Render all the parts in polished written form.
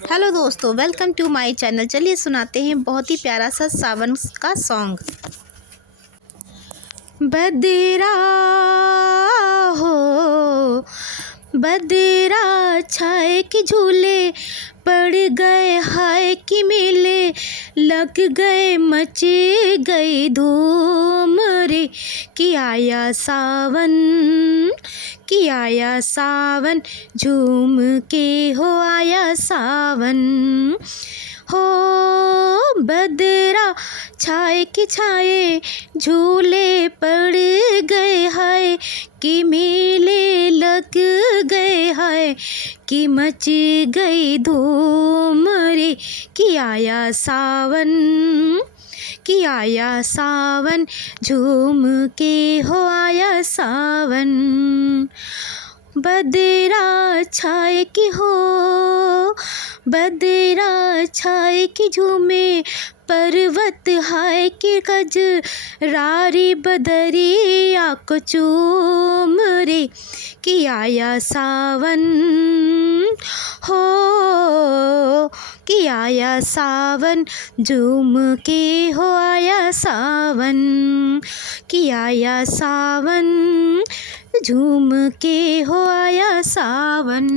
Hello दोस्तों, welcome to my channel. चलिए सुनाते हैं बहुत ही प्यारा सा सावन का सॉन्ग। बदेरा हो बदेरा छाए के झूले पड़ गए, हाय कि मेले लग गए, मचे गई धूम रे कि आया सावन, कि आया सावन, झूम के हो आया सावन हो। बदरा छाए कि छाए झूले पड़ गए, हाय कि मेले लग गए, हाय कि मच गई धूम रे कि आया सावन, कि आया सावन, झूम के हो आया सावन। बदरा छाए कि हो बदरा छाए कि झूमे पर्वत, हाय कि गज रारी बदरिया को चूम रे कि आया सावन हो, कि आया सावन, झूम के हो आया सावन, कि आया सावन, झूम के हो आया सावन।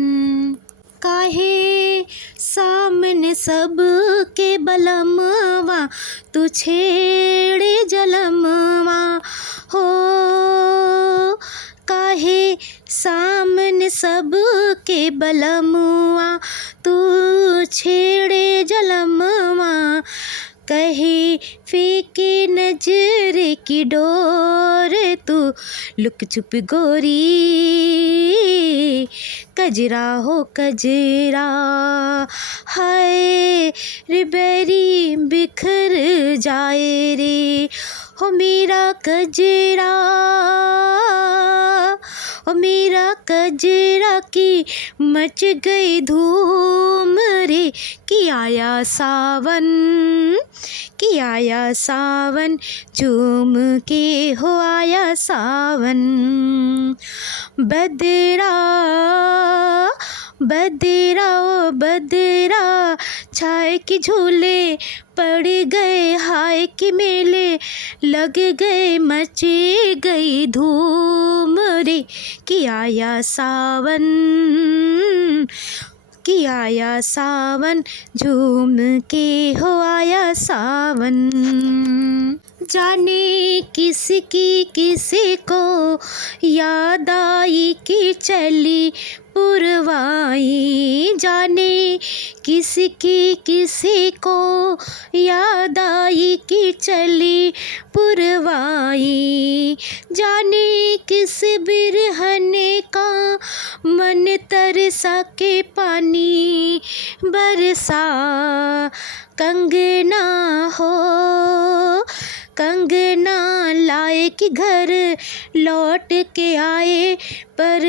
काहे सामने सब के बलमवा तू छेड़े जलमवा हो। काहे सामने सब के बलमवा तू छेड़े जलमवा, कहे फेंके नजर की डोर तू लुक छुप गोरी, कजरा हो कजरा, हाय रे बेरी बिखर जाए रे हो मेरा कजरा, ओ मेरा कजरा की मच गई धूम रे कि आया सावन, कि आया सावन, झूम के हो आया सावन। बदरा बदरा ओ बदरा छाए कि झूले पड़ गए, हाय कि मेले लग गए, मची गई धूम रे कि आया सावन, कि आया सावन, झूम के हो आया सावन। जाने किसकी किसी को याद आई कि चली पुरवाई, जाने किसकी किसी को याद आई कि चली पुरवाई, जाने किस बिरहने का मन तरसा के पानी बरसा, कंगना हो कंगना लाए कि घर लौट के आए, पर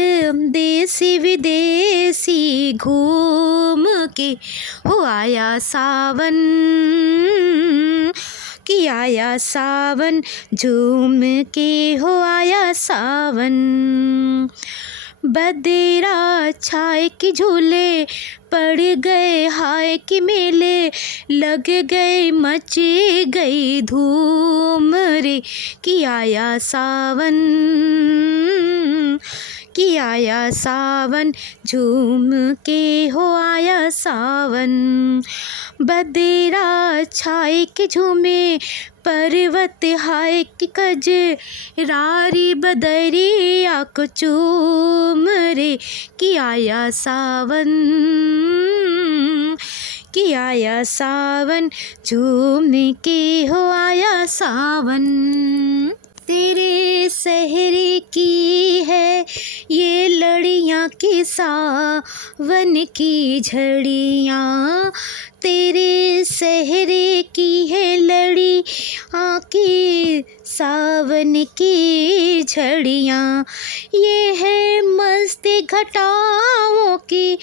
देसी विदेशी घूम के हो आया सावन, कि आया सावन, झूम के हो आया सावन। बदरा छाए कि झूले पड़ गए, हाय कि मेले लग गए, मची गई धूम रे कि आया सावन, कि आया सावन, झूम के हो आया सावन। बदरा छाए कि झूमे पर्वत, हाय कि गज रारी बदरिया को चूम रे कि आया सावन, कि आया सावन, झूम के हो आया सावन। तेरे सहरे की है ये लड़ियाँ की सावन की झड़ियाँ, तेरे सहरे की है लड़ियाँ की सावन की झड़ियाँ, ये है मस्ती घटाओं की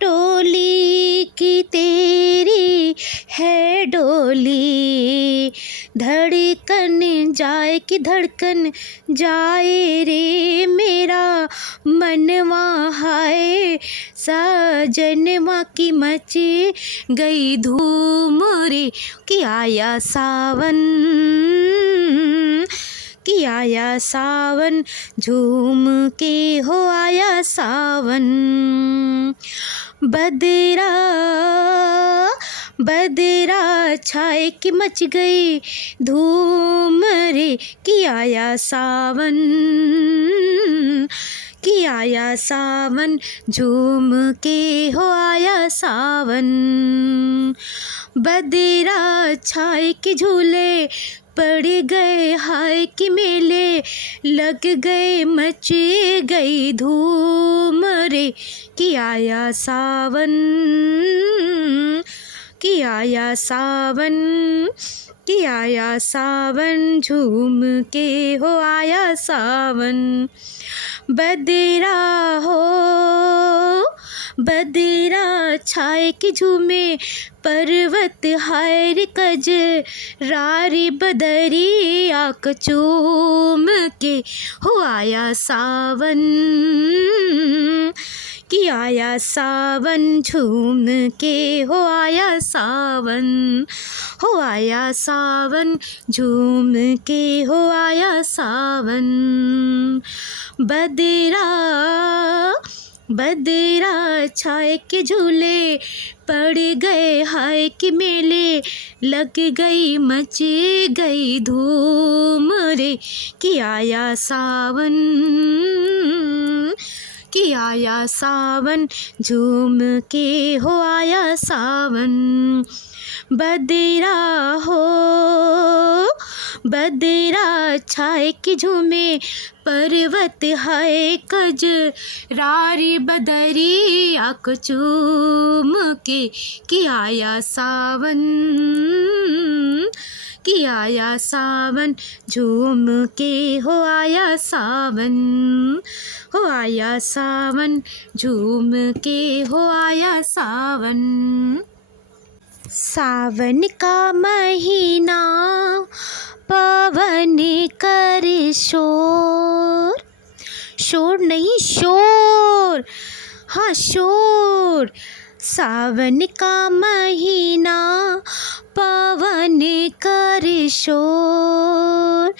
टोली की तेरी है डोली, धड़कन जाए कि धड़कन जाए रे मेरा मनवा हाय साजनवा की मची गई धूम रे कि आया सावन कि आया सावन झूम के हो आया सावन बदरा बदरा छाए कि मच गई धूम रे कि आया सावन कि आया सावन झूम के हो आया सावन बदरा छाए कि झूले पड़ गए हाय कि मेले लग गए मचे गई धूम रे कि आया सावन कि आया सावन कि आया सावन झूम के हो आया सावन बदरा हो बदरा छाए कि झूमे पर्वत हाय रे कज रारी बदरी आक चूम के हो आया सावन कि आया सावन झूम के हो आया सावन हो आया सावन झूम के हो आया सावन बदरा बदरा छाए के झूले पड़ गए हाय कि मेले लग गई मची गई धूम रे कि आया सावन कि आया सावन झूम के हो आया सावन बदरा हो बदरा छाए कि झूमे पर्वत हाय कज रारी बदरी आक चूम के कि आया सावन कि आया सावन झूम के हो आया सावन हो आया सावन झूम के हो आया सावन सावन का महीना पवन कर शोर शोर नहीं शोर हाँ शोर सावन का महीना पवन कर शोर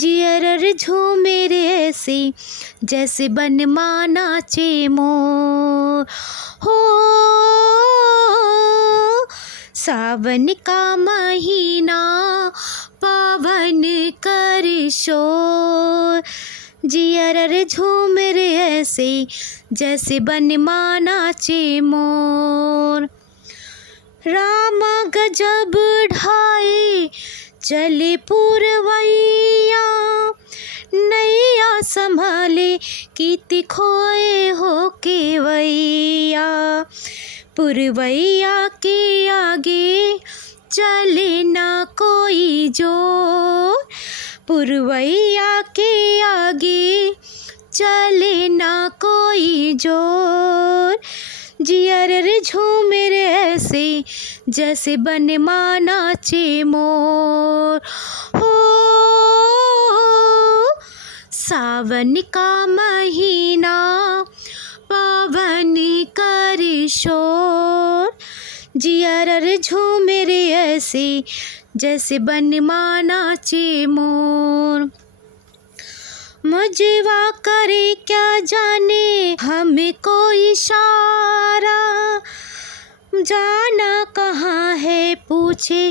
जियर झूमे रे ऐसे जैसे बनमा नाचे मोर हो सावन का महीना पवन कर शोर जियर झूम रे ऐसे जैसे बनमा नाचे मोर रामा गजब ढाए चले पुरवैया नैया संभाले कीति खोए हो केवैया पुरवैया के आगे चले ना कोई जोर पुरवैया के आगे चले ना कोई जोर जियर रे झूम रे ऐसे जैसे बनमा नाचे मोर हो सावन का महीना पवन कर शोर जियर झूम रे ऐसे जैसे बनमा नाचे मोर मुझवा करे क्या जाने हमें कोई इशारा जाना कहाँ है पूछे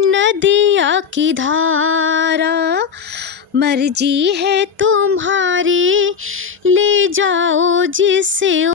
नदिया की धारा मर्जी है तुम्हारी ले जाओ जिसे